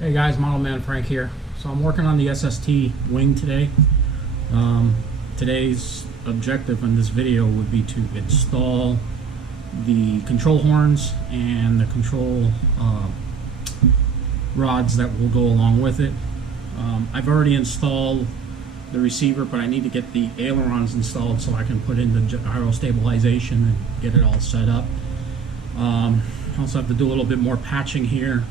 Hey guys, Model Man Frank here. So I'm working on the SST wing today. Today's objective in this video would be to install the control horns and the control rods that will go along with it. I've already installed the receiver, but I need to get the ailerons installed so I can put in the gyro stabilization and get it all set up. I also have to do a little bit more patching here.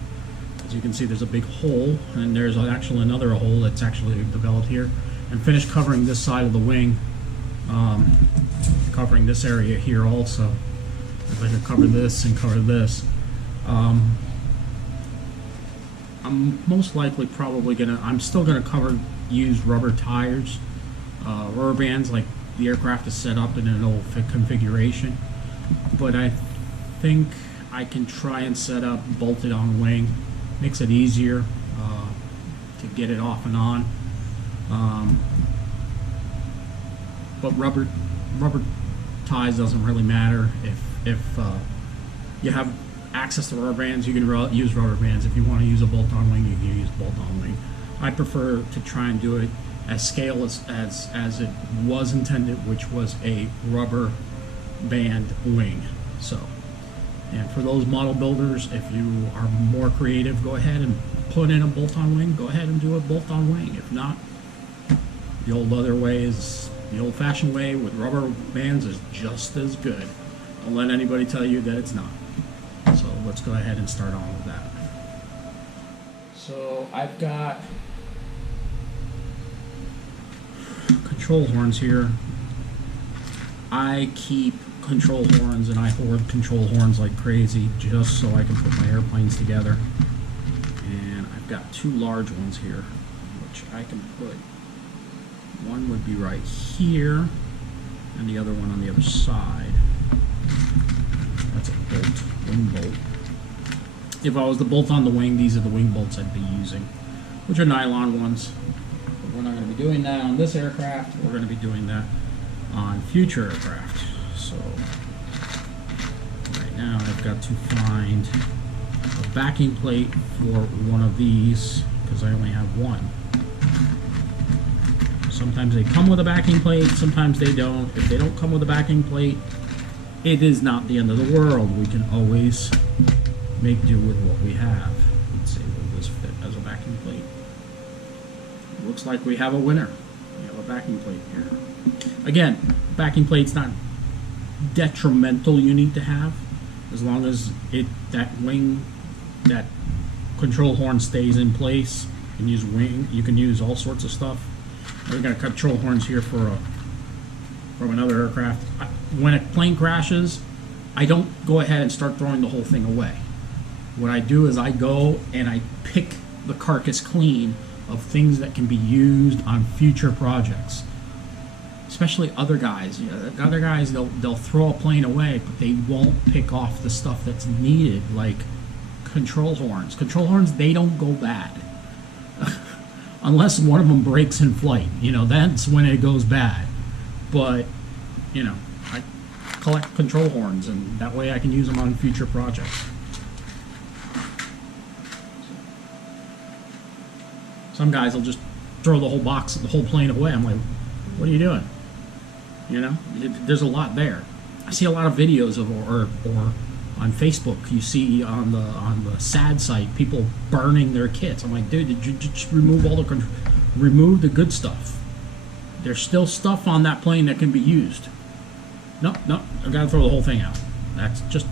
As you can see, there's a big hole, and there's actually another hole that's actually developed here. And finish covering this side of the wing, covering this area here also. If I could cover this and cover this. I'm most likely probably I'm still gonna use rubber tires, rubber bands like the aircraft is set up in an old configuration. But I think I can try and set up bolted on wing. Makes it easier to get it off and on. But rubber ties doesn't really matter. If you have access to rubber bands, you can use rubber bands. If you want to use a bolt-on wing, you can use bolt-on wing. I prefer to try and do it as scale as it was intended, which was a rubber band wing. So. And for those model builders, if you are more creative, go ahead and put in a bolt-on wing. Go ahead and do a bolt-on wing. If not, the old-fashioned way with rubber bands is just as good. Don't let anybody tell you that it's not. So let's go ahead and start on with that. So I've got control horns here. I keep control horns and I hoard control horns like crazy just so I can put my airplanes together. And I've got two large ones here which I can put. One would be right here and the other one on the other side. That's a bolt, wing bolt. If I was to bolt on the wing, these are the wing bolts I'd be using, which are nylon ones. But we're not going to be doing that on this aircraft. We're going to be doing that on future aircraft. So right now I've got to find a backing plate for one of these because I only have one. Sometimes they come with a backing plate, sometimes they don't. If they don't come with a backing plate, it is not the end of the world. We can always make do with what we have. Let's see, will this fit as a backing plate? It looks like we have a winner. We have a backing plate here. Again, backing plate's not detrimental. You need to have, as long as that control horn stays in place. You can use wing, you can use all sorts of stuff. We're gonna cut control horns here from another aircraft. When a plane crashes, I don't go ahead and start throwing the whole thing away. What I do is I go and I pick the carcass clean of things that can be used on future projects. Especially other guys. Other guys, they'll throw a plane away, but they won't pick off the stuff that's needed, like control horns. Control horns, they don't go bad. Unless one of them breaks in flight. That's when it goes bad. But, I collect control horns, and that way I can use them on future projects. Some guys will just throw the whole box, the whole plane away. I'm like, what are you doing? There's a lot there. I see a lot of videos of, or on Facebook, you see on the SAD site, people burning their kits. I'm like, dude, did you just remove remove the good stuff? There's still stuff on that plane that can be used. No, I gotta throw the whole thing out. That just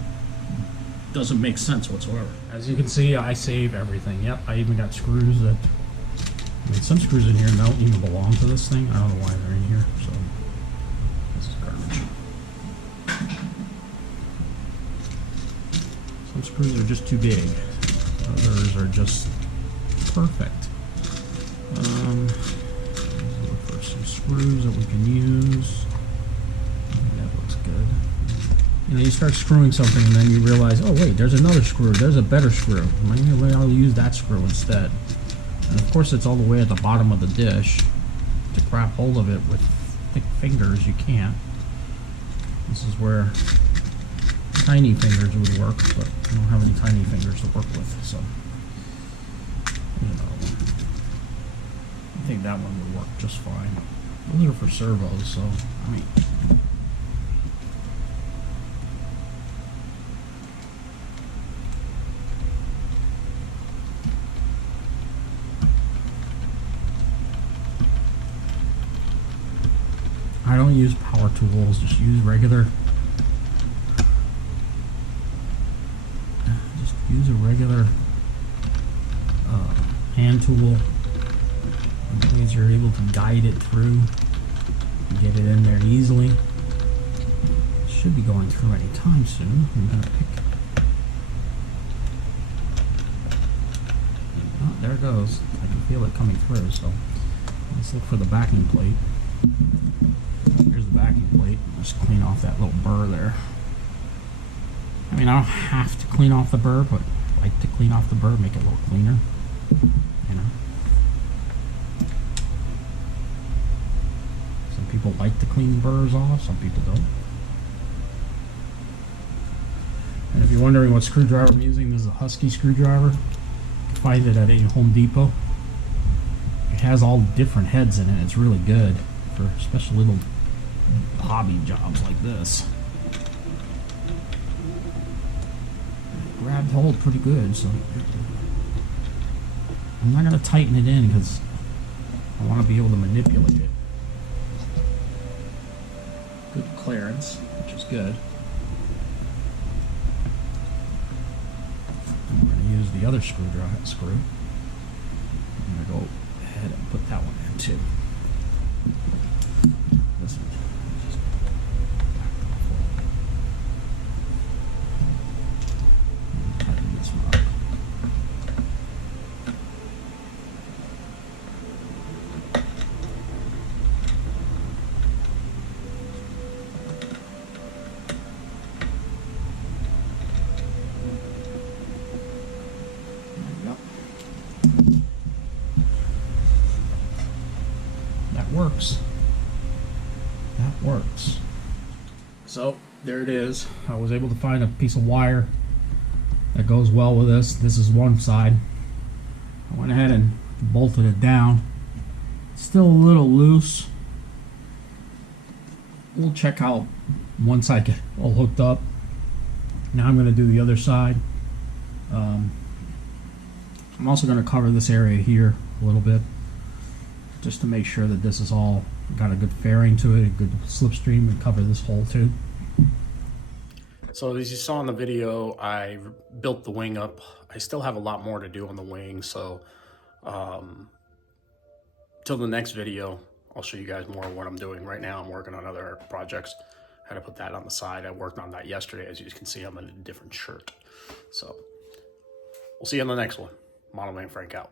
doesn't make sense whatsoever. As you can see, I save everything. Yep, I even got screws that. Some screws in here don't even belong to this thing. I don't know why they're in here. So. Some screws are just too big. Others are just perfect. Look for some screws that we can use. That looks good. You start screwing something and then you realize, oh wait, there's another screw. There's a better screw. Maybe I'll use that screw instead. And of course it's all the way at the bottom of the dish. To grab hold of it with thick fingers, you can't. This is where tiny fingers would work, but I don't have any tiny fingers to work with, so. think that one would work just fine. Those are for servos, so, I mean... I don't use power tools, just use regular... Just use a regular hand tool. That means you're able to guide it through and get it in there easily. It should be going through any time soon. I'm going to pick... Oh, there it goes. I can feel it coming through, so let's look for the backing plate. Here's the backing plate. Just clean off that little burr there. I mean, I don't have to clean off the burr, but I like to clean off the burr, make it a little cleaner. You know? Some people like to clean burrs off, some people don't. And if you're wondering what screwdriver I'm using, this is a Husky screwdriver. You can find it at a Home Depot. It has all different heads in it. It's really good for special little hobby jobs like this. It grabbed hold pretty good, so I'm not going to tighten it in because I want to be able to manipulate it. Good clearance, which is good. I'm going to use the other screw. I'm going to go ahead and put that one in too. This one. Just back off. And tighten this one up. Works. That works. So there it is. I was able to find a piece of wire that goes well with this. This is one side. I went ahead and bolted it down. It's still a little loose. We'll check how one side get all hooked up. Now I'm going to do the other side. I'm also going to cover this area here a little bit, just to make sure that this is all got a good fairing to it, a good slipstream, and cover this hole too. So as you saw in the video, I built the wing up. I still have a lot more to do on the wing, so till the next video, I'll show you guys more of what I'm doing. Right now I'm working on other projects. I had to put that on the side. I worked on that yesterday. As you can see, I'm in a different shirt. So we'll see you on the next one. Model Man Frank out.